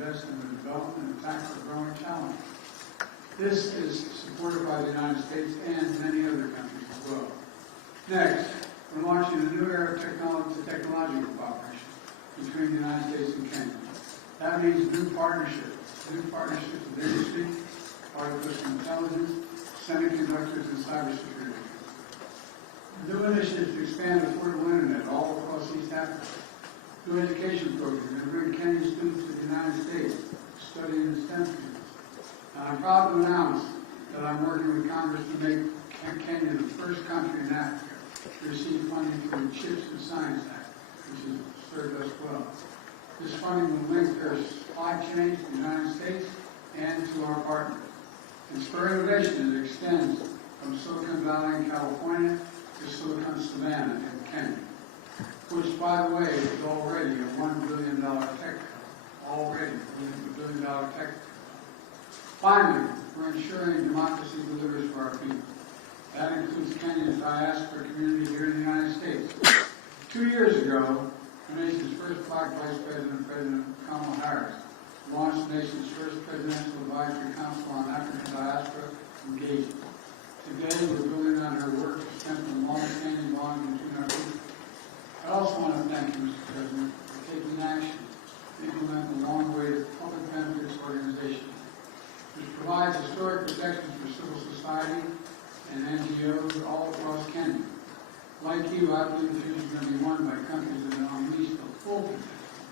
invest in the development and tackle the growing challenges. This is supported by the United States and many other countries as well. Next, we're launching a new era of technological cooperation between the United States and Kenya. That means new partnerships with industry, artificial intelligence, semiconductors, and cybersecurity. New initiatives to expand affordable internet all across East Africa. New education programs that bring Kenyan students to the United States to study in the STEM fields. And I'm proud to announce that I'm working with Congress to make Kenya the first country in Africa to receive funding from the CHIPS and Science Act, which has served us well. This funding will link their supply chain to the United States and to our partners. And spur innovation that extends from Silicon Valley in California to Silicon Savannah in Kenya, which, by the way, is already a $1 billion tech hub. Already a $1 billion tech hub. Finally, we're ensuring democracy delivers for our people. That includes Kenya's diaspora community here in the United States. 2 years ago, the nation's first Black Vice President, President Kamala Harris, launched the nation's first Presidential Advisory Council on African Diaspora Engagement. Today, we're building on her work to strengthen long-standing bonds between our people. I also want to thank you, Mr. President, for taking action to implement the long-awaited public benefits organization, which provides historic protections for civil society and NGOs all across Kenya. Like you, I believe the future is going to be won by countries that unleash the full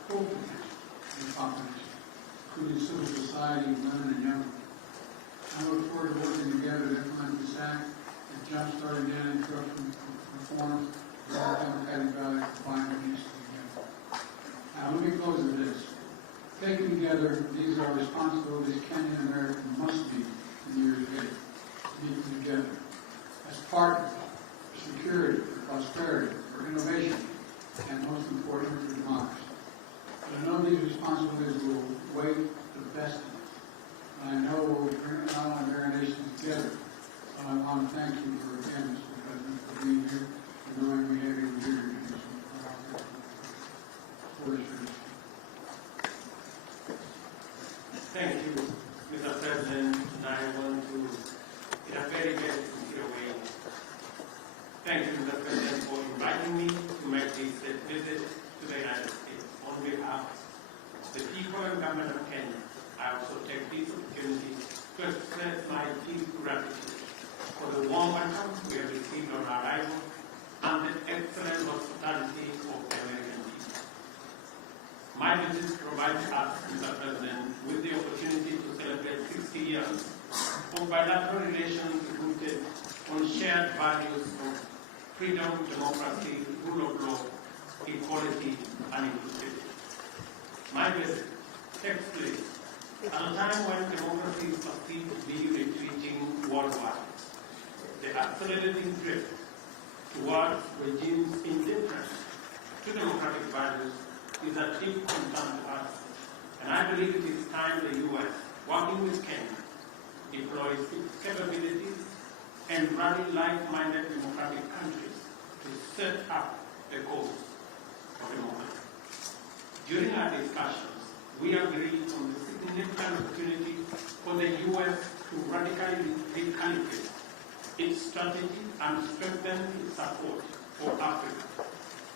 potential of the population, including civil society, women, and young people. I look forward to working together to implement this act and jumpstart the anti-corruption reforms for all democratic values combined with use together. Now, let me close with this. Taken together, these are responsibilities Kenya and America must meet in the years ahead. Meet together as partners for security, for prosperity, for innovation, and most importantly, for democracy. But I know these responsibilities will weigh the best of us. And I know we'll not only bring our nation together, but I want to thank you for, again, Mr. President, for being here and knowing we have you here in the nation. Thank you, Mr. President, and I want to, in a very, very sincere way, thank you, Mr. President, for inviting me to make this visit to the United States. On behalf of the people and government of Kenya, I also take this opportunity to express my deep gratitude for the warm welcome we have received on our arrival and the excellent hospitality of the American people. My visit provides us, Mr. President, with the opportunity to celebrate 60 years of bilateral relations rooted on shared values of freedom, democracy, rule of law, equality, and inclusivity. My visit takes place at a time when democracy is perceived to be retreating worldwide. The accelerating drift towards regimes indifferent to democratic values is a deep concern to us, and I believe it is time the U.S., working with Kenya, deploys its capabilities and rally like-minded democratic countries to set up the goals of democracy. During our discussions, we agreed on the significant opportunity for the U.S. to radically recalibrate its strategy and strengthen its support for Africa,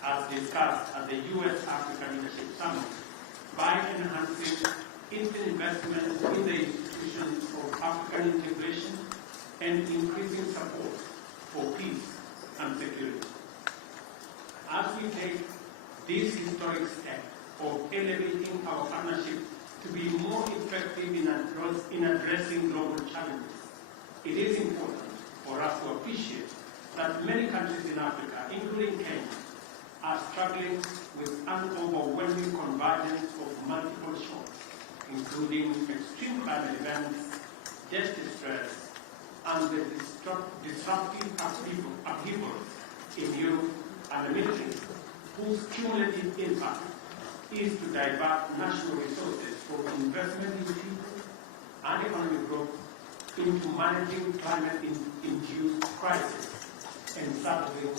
as discussed at the U.S.-Africa Leadership Summit, by enhancing its investment in the institutions of African integration and increasing support for peace and security. As we take this historic step of elevating our partnership to be more effective in addressing global challenges, it is important for us to appreciate that many countries in Africa, including Kenya, are struggling with an overwhelming convergence of multiple shocks, including extreme climate events, justice stress, and the disruptive upheavals in Europe and the Middle East, whose cumulative impact is to divert national resources for investment in people and economic growth into managing climate-induced crises and solving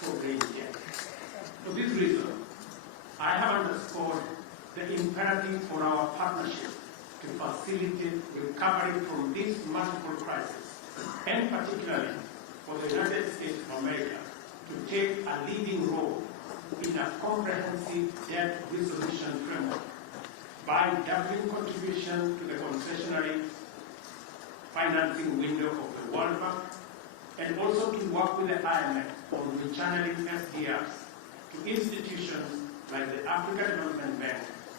sovereign debt. For this reason, I have underscored the imperative for our partnership to facilitate recovery from these multiple crises, and particularly for the United States of America to take a leading role in a comprehensive debt resolution framework by doubling contribution to the concessionary financing window of the World Bank, and also to work with the IMF on rechanneling SDRs to institutions like the African Development Bank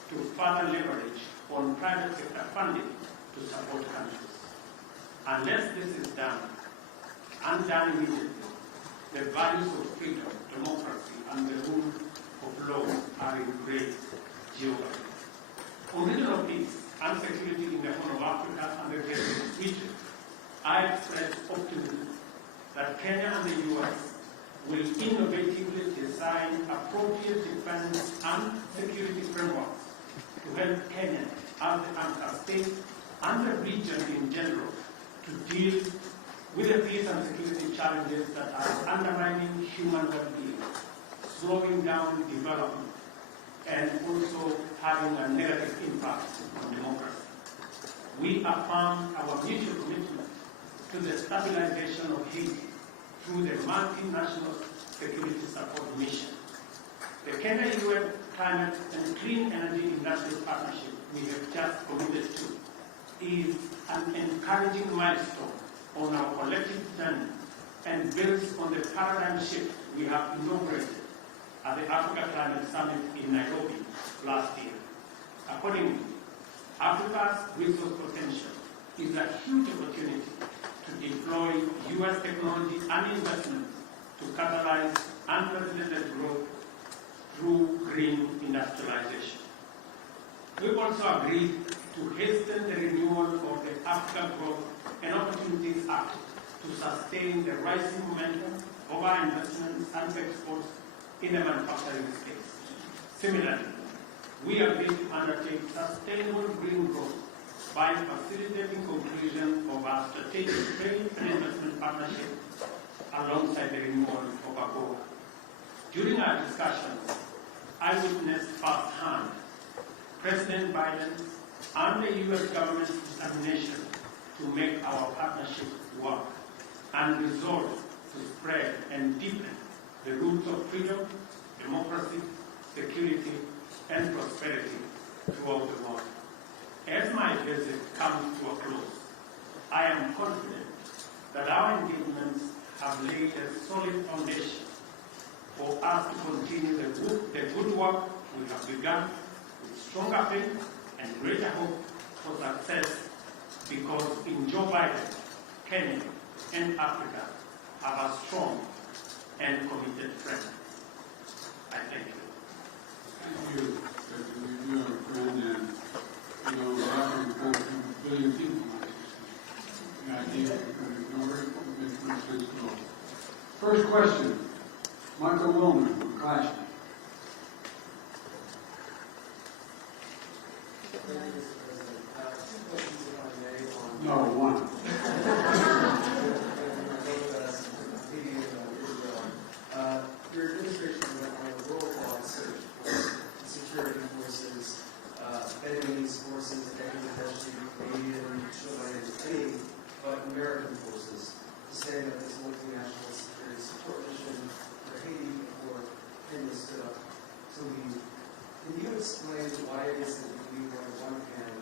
to further leverage on private sector funding to support countries. Unless this is done, and done immediately, the values of freedom, democracy, and the rule of law are in great jeopardy. On regional peace and security in the Horn of Africa and the Pacific region, I express optimism that Kenya and the US will innovatively design appropriate defense and security frameworks to help Kenya as the anchor state and the region in general to deal with the peace and security challenges that are undermining human well-being, slowing down development, and also having a negative impact on democracy. We affirm our mutual commitment to the stabilization of Haiti through the multinational security support mission. The Kenya-UN Climate and Clean Energy Industrial Partnership we have just committed to is an encouraging milestone on our collective journey and builds on the paradigm shift we have inaugurated at the Africa Climate Summit in Nairobi last year. Accordingly, Africa's resource potential is a huge opportunity to deploy U.S. technology and investment to catalyze unprecedented growth through green industrialization. We've also agreed to hasten the renewal of the Africa Growth and Opportunities Act to sustain the rising momentum of our investments and exports in the manufacturing space. Similarly, we agreed to undertake sustainable green growth by facilitating conclusion of our strategic trade and investment partnership alongside the renewal of AGOA. During our discussions, I witnessed firsthand President Biden's and the U.S. government's determination to make our partnership work and resolve to spread and deepen the roots of freedom, democracy, security, and prosperity throughout the world. As my visit comes to a close, I am confident that our engagements have laid a solid foundation for us to continue the good work we have begun with stronger faith and greater hope for success, because in Joe Biden, Kenya and Africa have a strong and committed friend. I thank you. Thank you, President. You are a friend, and you know, Africa, 2 billion people. The idea that you can ignore it makes no sense at all. First question, Michael Wilner from Clashton. No, one. Your administration went on a worldwide search for security forces, Vietnamese forces, and potentially Canadian, Chilean, any but American forces, to stand up this multinational security support mission for Haiti before Kenya stood up to lead. Can you explain why it is that you believe, on the one hand,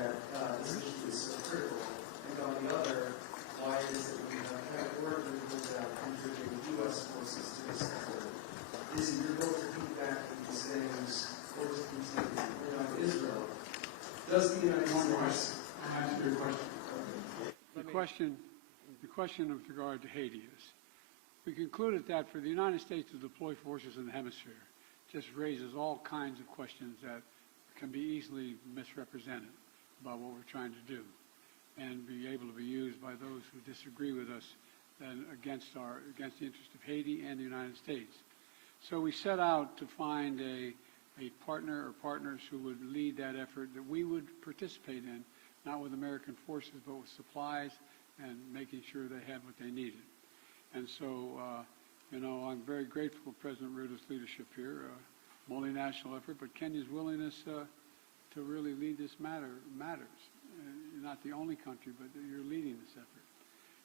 that this issue is so critical, and on the other, why it is that we have categorically ruled out contributing U.S. forces to this effort? Is it your goal to keep back with these things, or to continue? And on Israel, does the United States... I'll answer your question. The question with regard to Haiti is, we concluded that for the United States to deploy forces in the hemisphere just raises all kinds of questions that can be easily misrepresented about what we're trying to do, and be able to be used by those who disagree with us and against the interest of Haiti and the United States. So we set out to find a partner or partners who would lead that effort that we would participate in, not with American forces, but with supplies and making sure they had what they needed. And so, I'm very grateful for President Ruto's leadership here. multinational effort, but Kenya's willingness to really lead this matters. You're not the only country, but you're leading this effort.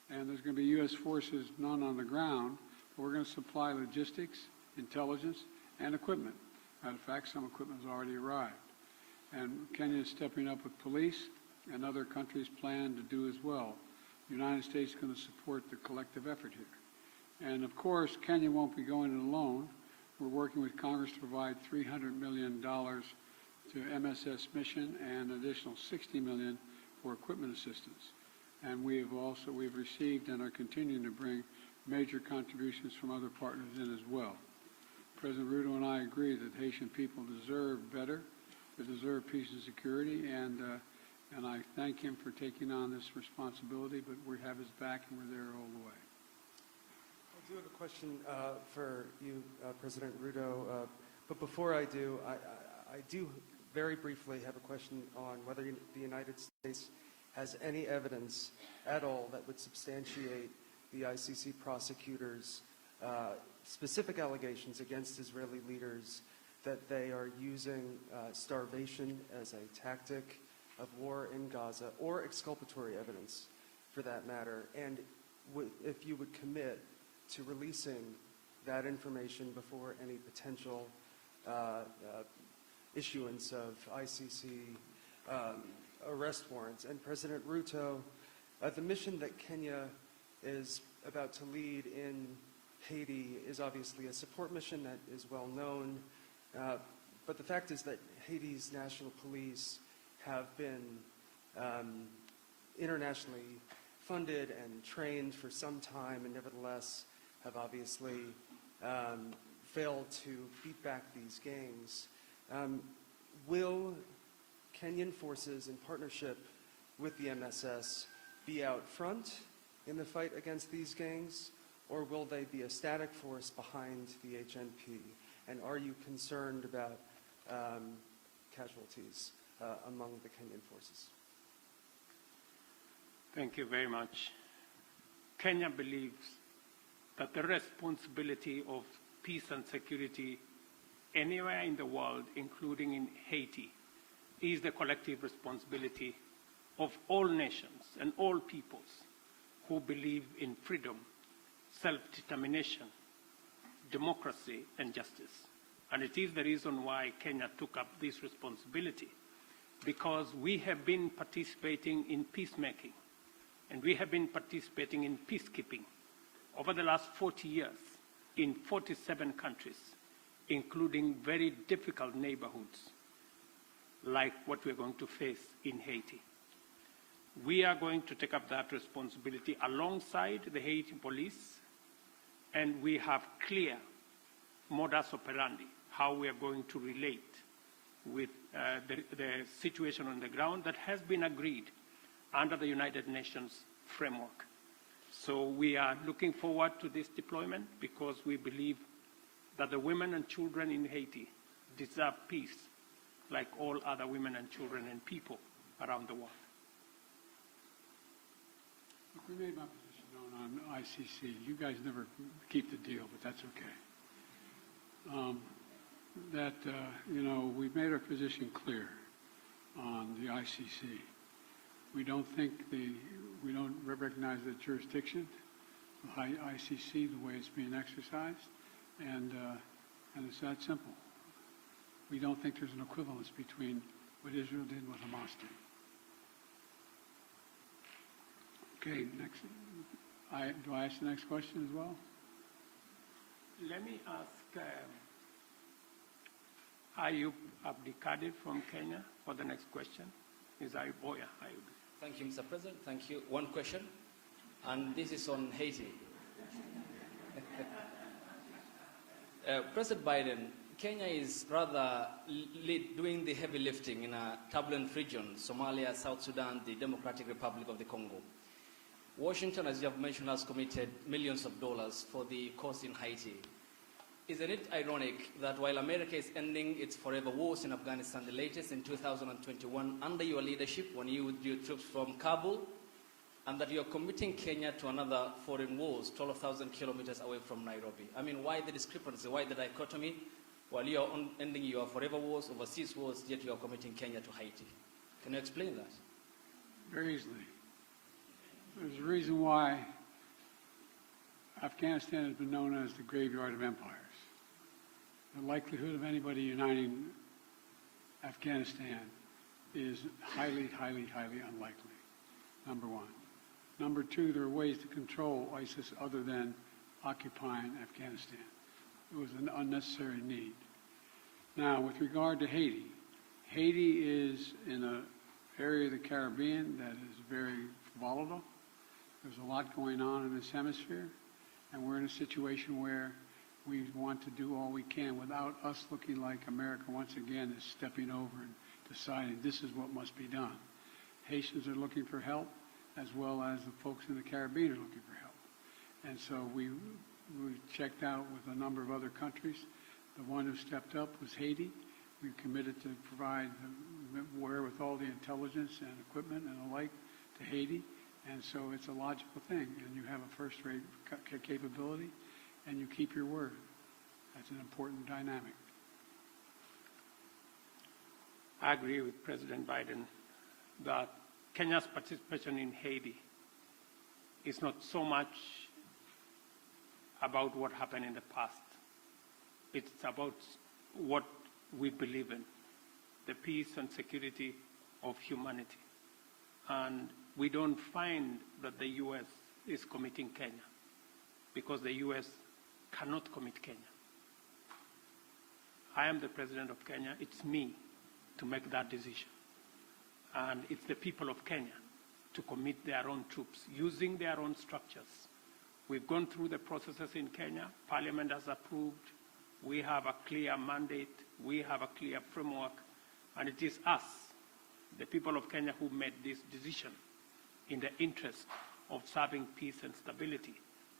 And there's going to be U.S. forces, none on the ground, but we're going to supply logistics, intelligence, and equipment. Matter of fact, some equipment has already arrived. And Kenya is stepping up with police, and other countries plan to do as well. The United States is going to support the collective effort here. And of course, Kenya won't be going it alone. We're working with Congress to provide $300 million to MSS mission and an additional $60 million for equipment assistance. And we've received and are continuing to bring major contributions from other partners in as well. President Ruto and I agree that Haitian people deserve better. They deserve peace and security, and I thank him for taking on this responsibility, but we have his back and we're there all the way. I do have a question for you, President Ruto, but before I do, I do very briefly have a question on whether the United States has any evidence at all that would substantiate the ICC prosecutors' specific allegations against Israeli leaders that they are using starvation as a tactic of war in Gaza, or exculpatory evidence for that matter, and if you would commit to releasing that information before any potential issuance of ICC arrest warrants. And President Ruto, the mission that Kenya is about to lead in Haiti is obviously a support mission that is well known, but the fact is that Haiti's national police have been internationally funded and trained for some time, and nevertheless have obviously failed to beat back these gangs. Will Kenyan forces, in partnership with the MSS, be out front in the fight against these gangs, or will they be a static force behind the HNP? And are you concerned about casualties among the Kenyan forces? Thank you very much. Kenya believes that the responsibility of peace and security anywhere in the world, including in Haiti, is the collective responsibility of all nations and all peoples who believe in freedom, self-determination, democracy, and justice. And it is the reason why Kenya took up this responsibility, because we have been participating in peacemaking, and we have been participating in peacekeeping over the last 40 years in 47 countries, including very difficult neighborhoods like what we're going to face in Haiti. We are going to take up that responsibility alongside the Haiti police, and we have clear modus operandi, how we are going to relate with the situation on the ground that has been agreed under the United Nations framework. So we are looking forward to this deployment because we believe that the women and children in Haiti deserve peace like all other women and children and people around the world. Look, we made my position known on ICC. You guys never keep the deal, but that's okay. We've made our position clear on the ICC. We don't recognize the jurisdiction of ICC the way it's being exercised, and it's that simple. We don't think there's an equivalence between what Israel did and what Hamas did. Okay, next. Do I ask the next question as well? Let me ask Ayub Abdikadir from Kenya for the next question. Is Ayub? Oh, yeah, Ayub. Thank you, Mr. President. Thank you. One question, and this is on Haiti. President Biden, Kenya is rather doing the heavy lifting in a turbulent region, Somalia, South Sudan, the Democratic Republic of the Congo. Washington, as you have mentioned, has committed millions of dollars for the cause in Haiti. Isn't it ironic that while America is ending its forever wars in Afghanistan, the latest in 2021, under your leadership, when you withdrew troops from Kabul, and that you are committing Kenya to another foreign wars 12,000 kilometers away from Nairobi? I mean, why the discrepancy? Why the dichotomy? while you are ending your forever wars, overseas wars, yet you are committing Kenya to Haiti. Can you explain that? Very easily. There's a reason why Afghanistan has been known as the graveyard of empires. The likelihood of anybody uniting Afghanistan is highly, highly, highly unlikely, number one. Number two, there are ways to control ISIS other than occupying Afghanistan. It was an unnecessary need. Now, with regard to Haiti, Haiti is in an area of the Caribbean that is very volatile. There's a lot going on in this hemisphere, and we're in a situation where we want to do all we can without us looking like America once again is stepping over and deciding this is what must be done. Haitians are looking for help, as well as the folks in the Caribbean are looking for help. And so we checked out with a number of other countries. The one who stepped up was Haiti. We committed to provide the wherewithal, the intelligence and equipment and the like to Haiti. And so it's a logical thing. And you have a first-rate capability, and you keep your word. That's an important dynamic. I agree with President Biden that Kenya's participation in Haiti is not so much about what happened in the past. It's about what we believe in, the peace and security of humanity. And we don't find that the U.S. is committing Kenya because the U.S. cannot commit Kenya. I am the president of Kenya. It's me to make that decision. And it's the people of Kenya to commit their own troops using their own structures. We've gone through the processes in Kenya. Parliament has approved. We have a clear mandate. We have a clear framework. And it is us, the people of Kenya, who made this decision in the interest of serving peace and stability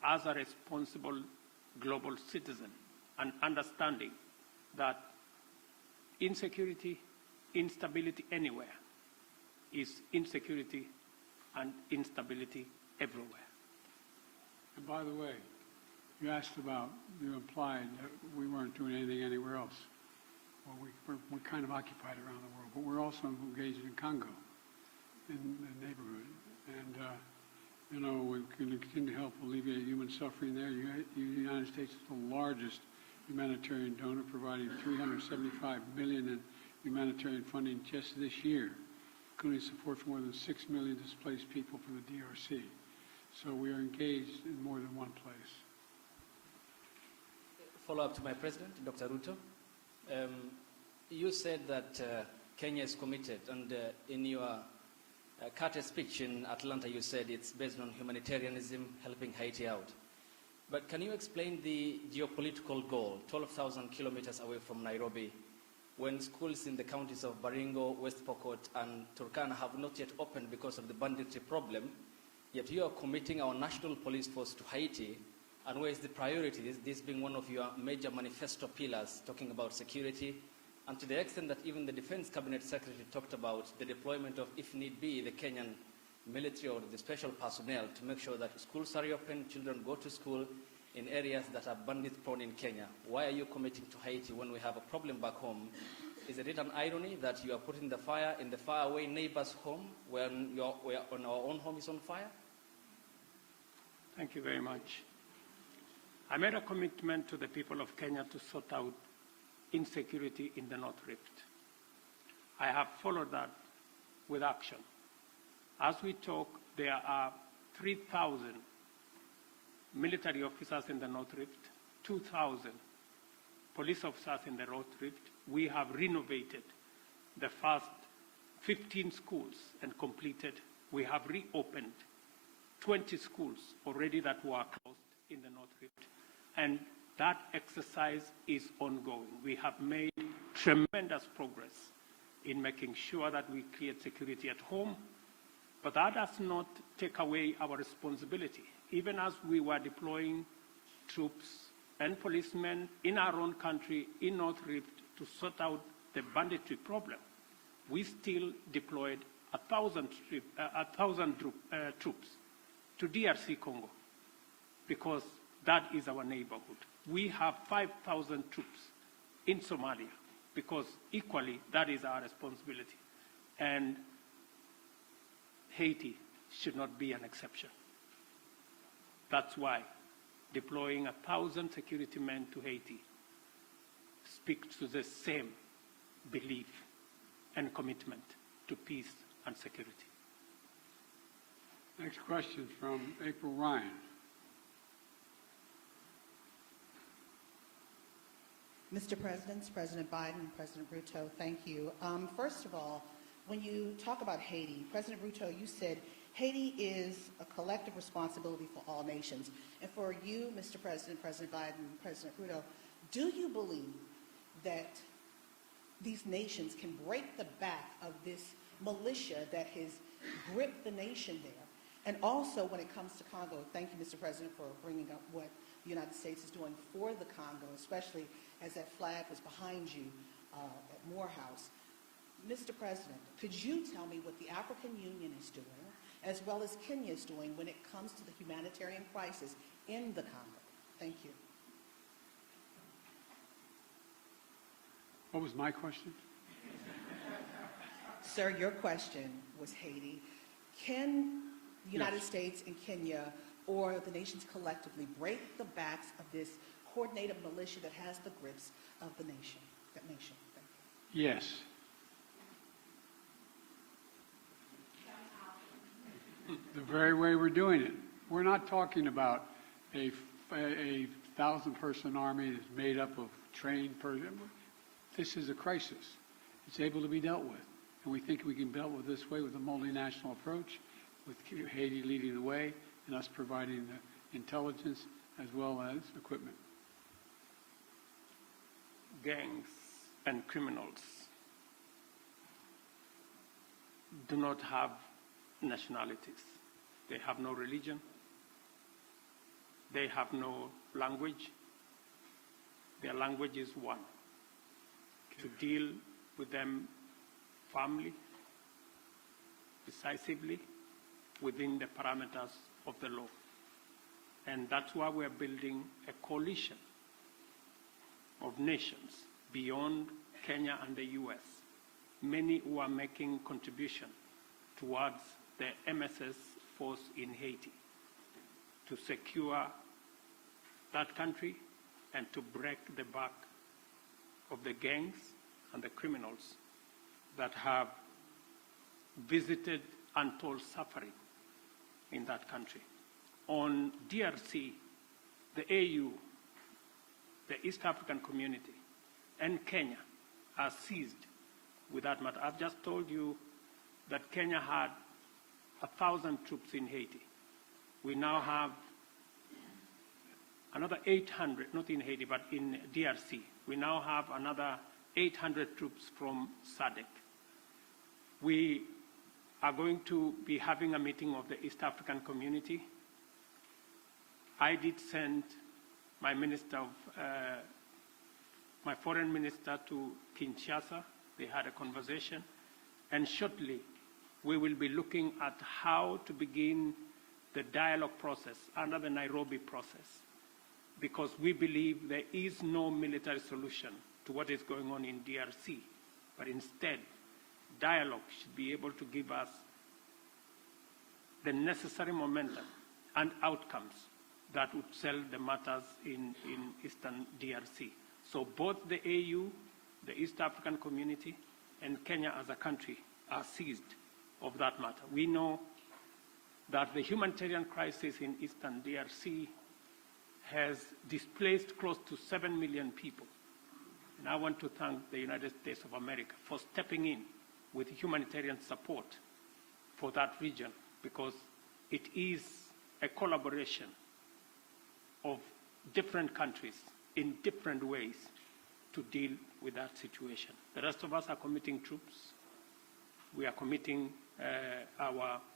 as a responsible global citizen and understanding that insecurity, instability anywhere is insecurity and instability everywhere. And by the way, you asked about, you implied that we weren't doing anything anywhere else. Well, we're kind of occupied around the world, but we're also engaged in Congo, in the neighborhood. And, we're going to continue to help alleviate human suffering there. The United States is the largest humanitarian donor, providing $375 million in humanitarian funding just this year, including support for more than 6 million displaced people from the DRC. So we are engaged in more than one place. Follow up to my president, Dr. Ruto. You said that Kenya is committed, and in your Carter speech in Atlanta, you said it's based on humanitarianism, helping Haiti out. But can you explain the geopolitical goal, 12,000 kilometers away from Nairobi, when schools in the counties of Baringo, West Pokot, and Turkana have not yet opened because of the banditry problem, yet you are committing our national police force to Haiti, and where is the priority, this being one of your major manifesto pillars, talking about security, and to the extent that even the Defense Cabinet Secretary talked about the deployment of, if need be, the Kenyan military or the special personnel to make sure that schools are open, children go to school in areas that are bandit-prone in Kenya. Why are you committing to Haiti when we have a problem back home? Is it an irony that you are putting the fire in the faraway neighbor's home when on our own home is on fire? Thank you very much. I made a commitment to the people of Kenya to sort out insecurity in the North Rift. I have followed that with action. As we talk, there are 3,000 military officers in the North Rift, 2,000 police officers in the North Rift. We have renovated the first 15 schools and completed. We have reopened 20 schools already that were closed in the North Rift. And that exercise is ongoing. We have made tremendous progress in making sure that we create security at home, but that does not take away our responsibility. Even as we were deploying troops and policemen in our own country, in North Rift, to sort out the banditry problem, we still deployed 1,000 troops to DRC Congo, because that is our neighborhood. We have 5,000 troops in Somalia, because equally that is our responsibility. And Haiti should not be an exception. That's why deploying 1,000 security men to Haiti speaks to the same belief and commitment to peace and security. Next question from April Ryan. Mr. President, President Biden, President Ruto, thank you. First of all, when you talk about Haiti, President Ruto, you said Haiti is a collective responsibility for all nations. And for you, Mr. President, President Biden, President Ruto, do you believe that these nations can break the back of this militia that has gripped the nation there? And also, when it comes to Congo, thank you, Mr. President, for bringing up what the United States is doing for the Congo, especially as that flag was behind you at Morehouse. Mr. President, could you tell me what the African Union is doing, as well as Kenya is doing, when it comes to the humanitarian crisis in the Congo? Thank you. What was my question? Sir, your question was Haiti. Can the United States and Kenya, or the nations collectively, break the backs of this coordinated militia that has the grips of the nation? That nation. Thank you. Yes. The very way we're doing it. We're not talking about a 1,000-person army that's made up of trained persons. This is a crisis. It's able to be dealt with. And we think we can deal with this way with a multinational approach, with Haiti leading the way and us providing the intelligence as well as equipment. Gangs and criminals do not have nationalities. They have no religion. They have no language. Their language is one. To deal with them firmly, decisively, within the parameters of the law. And that's why we're building a coalition of nations beyond Kenya and the US, many who are making contribution towards the MSS force in Haiti to secure that country and to break the back of the gangs and the criminals that have visited untold suffering in that country. On DRC, the AU, the East African Community, and Kenya are seized with that matter. I've just told you that Kenya had 1,000 troops in Haiti. We now have another 800, not in Haiti, but in DRC. We now have another 800 troops from SADC. We are going to be having a meeting of the East African Community. I did send my my foreign minister to Kinshasa. They had a conversation. And shortly, we will be looking at how to begin the dialogue process under the Nairobi process, because we believe there is no military solution to what is going on in DRC, but instead, dialogue should be able to give us the necessary momentum and outcomes that would settle the matters in Eastern DRC. So both the AU, the East African Community, and Kenya as a country are seized of that matter. We know that the humanitarian crisis in Eastern DRC has displaced close to 7 million people. And I want to thank the United States of America for stepping in with humanitarian support for that region, because it is a collaboration of different countries in different ways to deal with that situation. The rest of us are committing troops. We are committing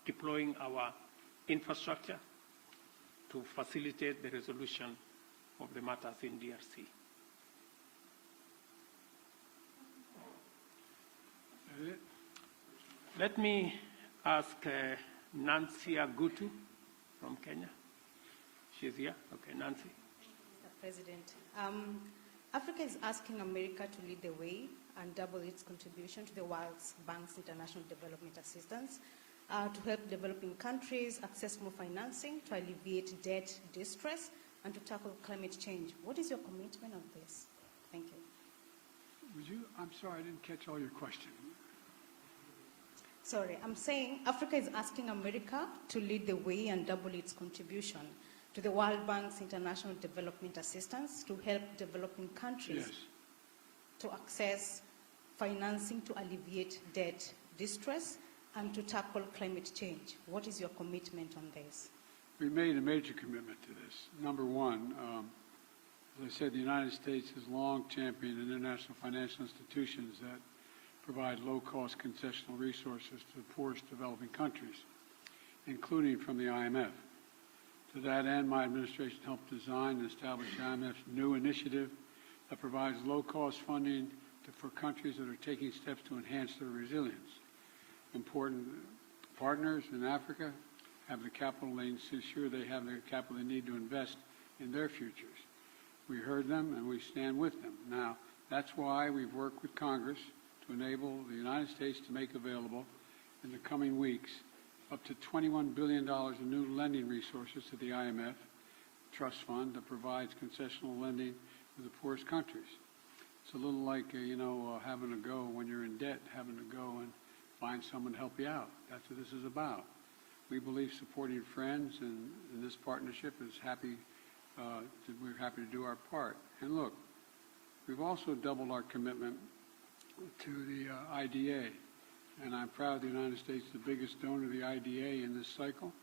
deploying our infrastructure to facilitate the resolution of the matters in DRC. Let me ask Nancy Agutu from Kenya. She's here. Okay, Nancy. Mr. President, Africa is asking America to lead the way and double its contribution to the World Bank's international development assistance to help developing countries access more financing, to alleviate debt distress, and to tackle climate change. What is your commitment on this? Thank you. I'm sorry, I didn't catch all your question. Sorry, I'm saying Africa is asking America to lead the way and double its contribution to the World Bank's international development assistance to help developing countries Yes. to access financing to alleviate debt distress and to tackle climate change. What is your commitment on this? We made a major commitment to this. Number one, as I said, the United States has long championed international financial institutions that provide low-cost concessional resources to the poorest developing countries, including from the IMF. To that end, my administration helped design and establish the IMF's new initiative that provides low-cost funding for countries that are taking steps to enhance their resilience. Important partners in Africa have the capital they ensure they have the capital they need to invest in their futures. We heard them and we stand with them. Now, that's why we've worked with Congress to enable the United States to make available in the coming weeks up to $21 billion in new lending resources to the IMF Trust Fund that provides concessional lending to the poorest countries. It's a little like, having to go when you're in debt, having to go and find someone to help you out. That's what this is about. We believe supporting friends and this partnership is we're happy to do our part. And look, we've also doubled our commitment to the IDA. And I'm proud the United States is the biggest donor to the IDA in this cycle.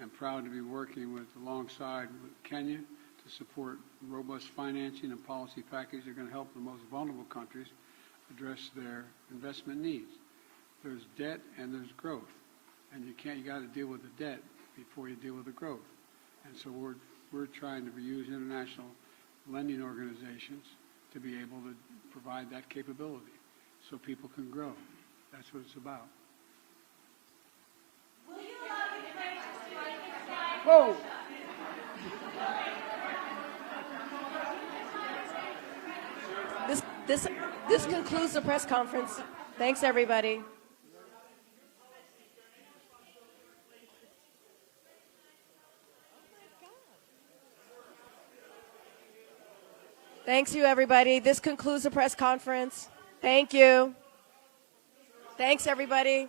I'm proud to be working alongside Kenya to support robust financing and policy packages that are going to help the most vulnerable countries address their investment needs. There's debt and there's growth. And you got to deal with the debt before you deal with the growth. And so we're trying to use international lending organizations to be able to provide that capability so people can grow. That's what it's about. Whoa! This concludes the press conference. Thanks, everybody. Thanks, you, everybody. This concludes the press conference. Thank you. Thanks, everybody.